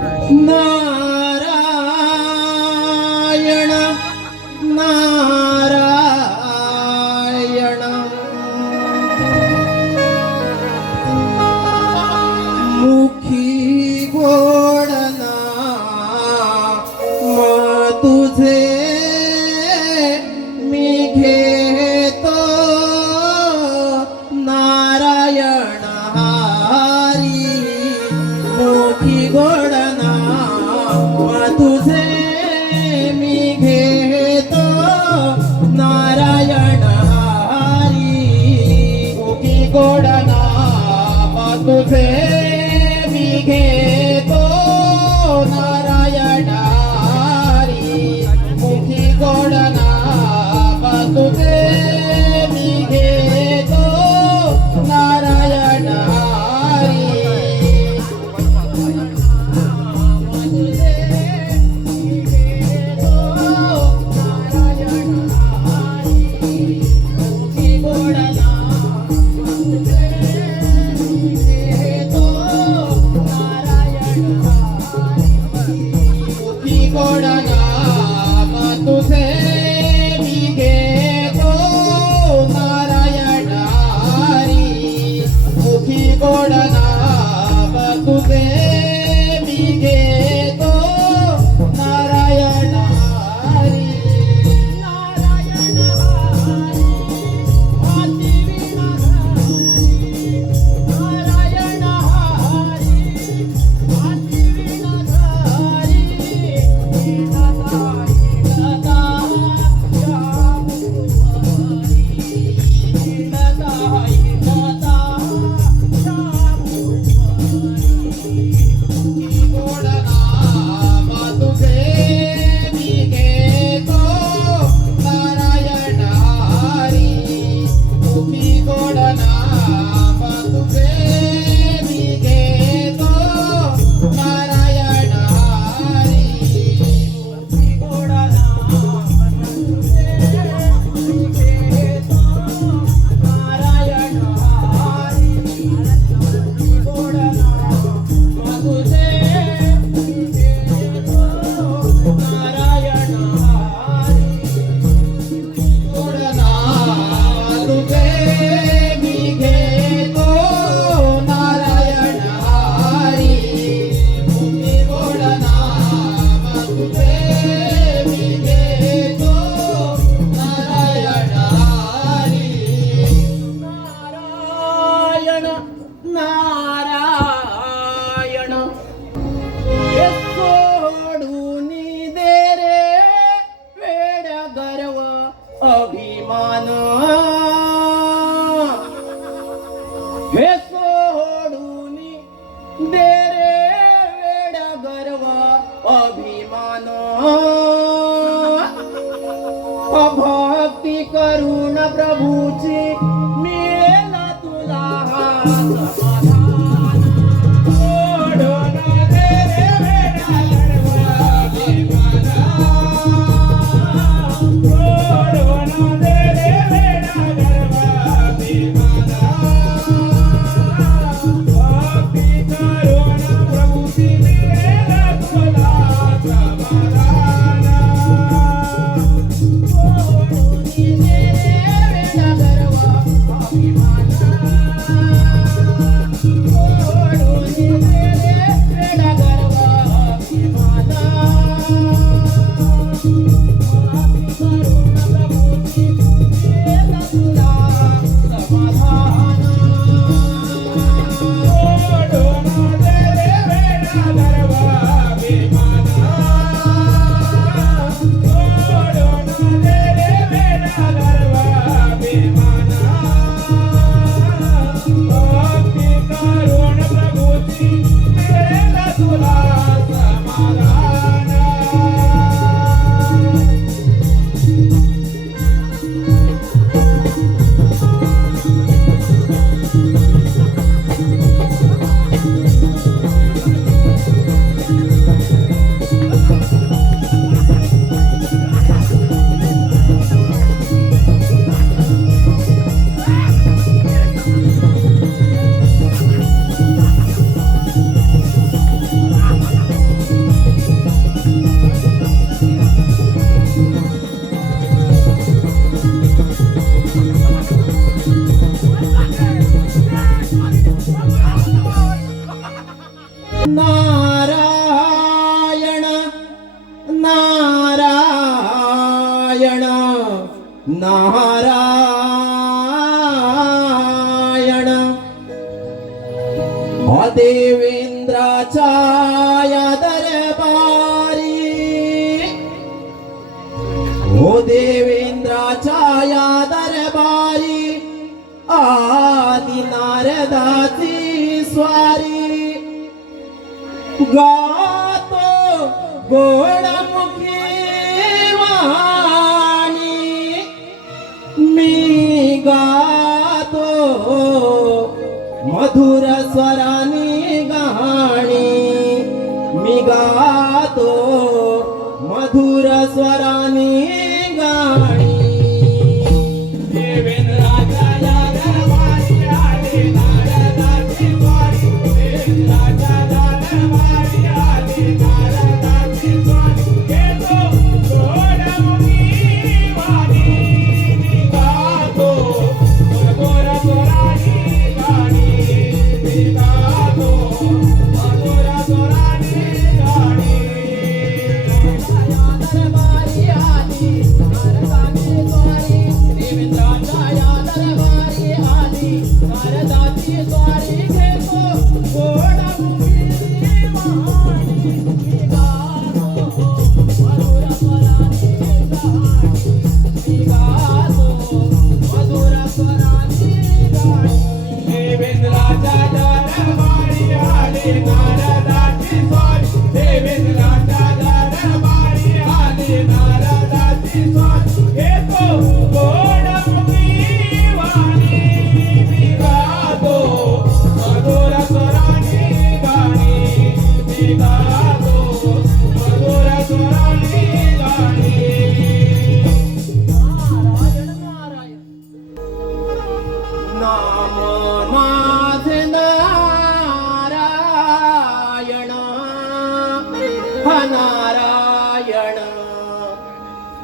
नारायण म देवेंद्राचा या दरबारी। हो देवेंद्राचा या दरबारी आदि नारदाची स्वारी। गातो गो मधुर स्वरानी गाणी मी गातो. मधुर स्वरानी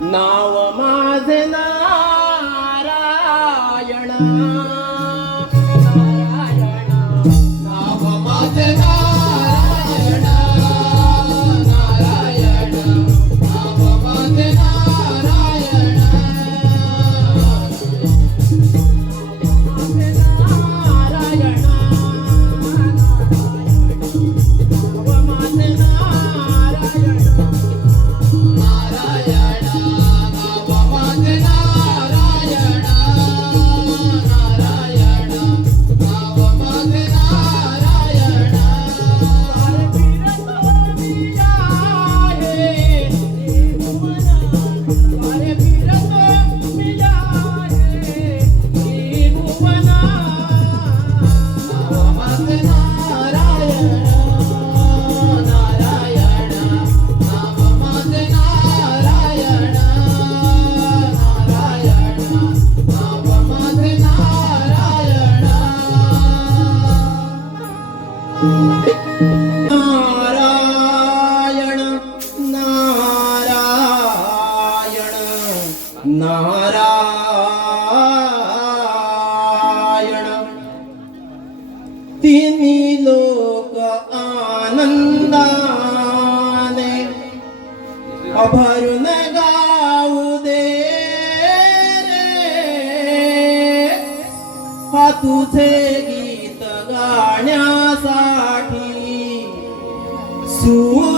ನಾವ ಅಮಾದನಾರಾಯಣ നാരായണ നാരായണ നാരായണ. തിനി ലോക ആനന്ദാനെ അഭരുണ तुझे गीत गाण्याचा 祝我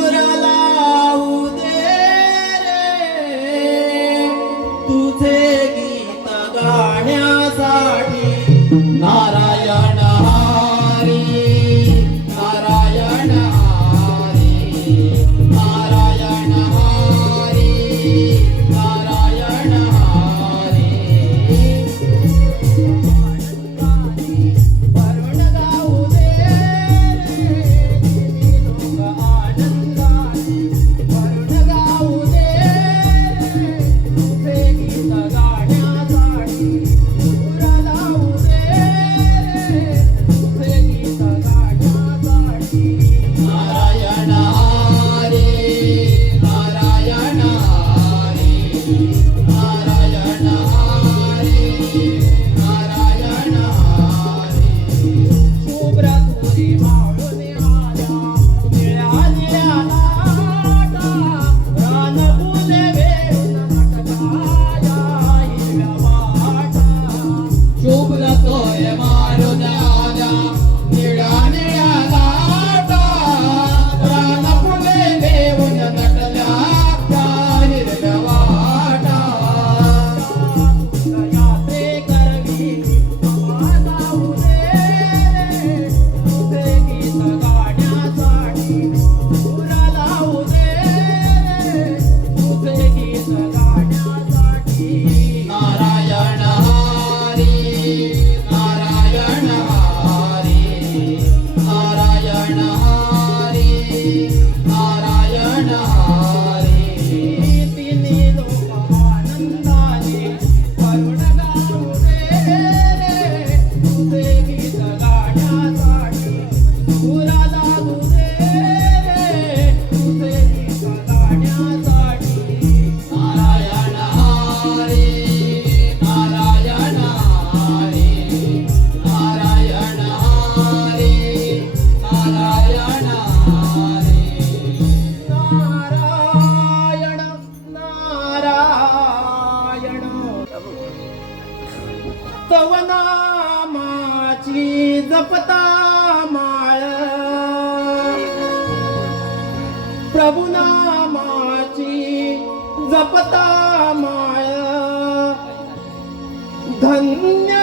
धन्य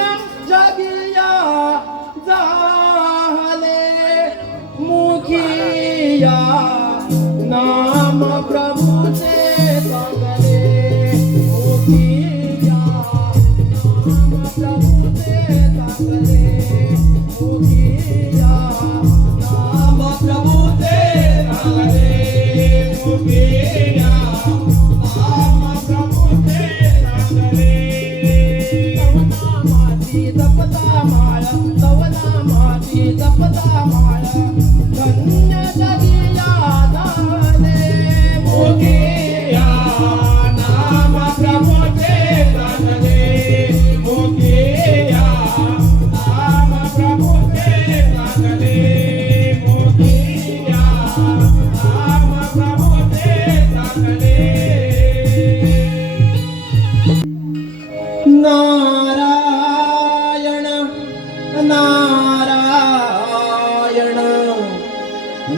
जगिया झाले मुखिया नाम प्रभु। तवला माती जपदा माळा.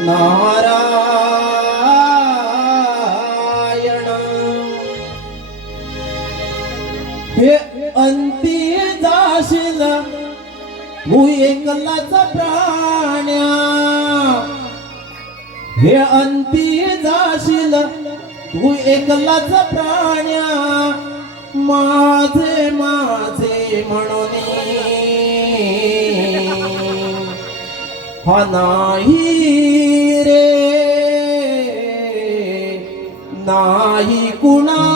नारायण। हे अंती जाशील तू एकलाच प्राण्या। हे अंती जाशील तू एकलाच प्राण्या। माझे माझे म्हणून हा नाही रे. नाही कुणा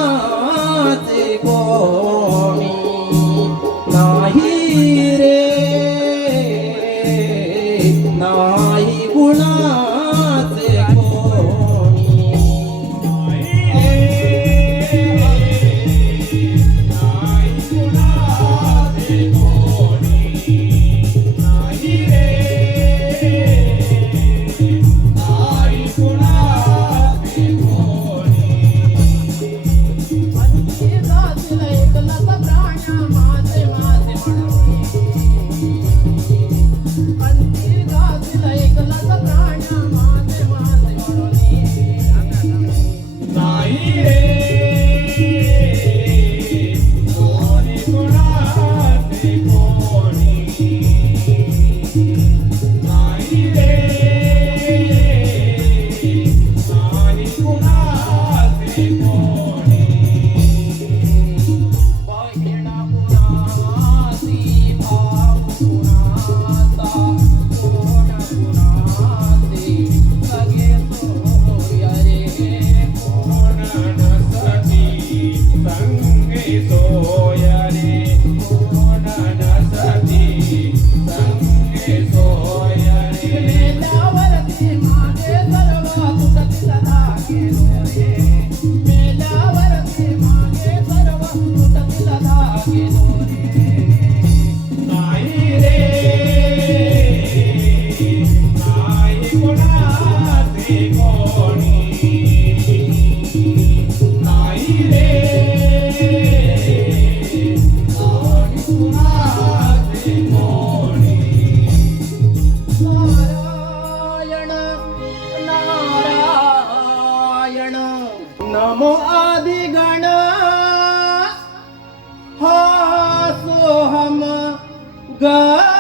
Yes. God.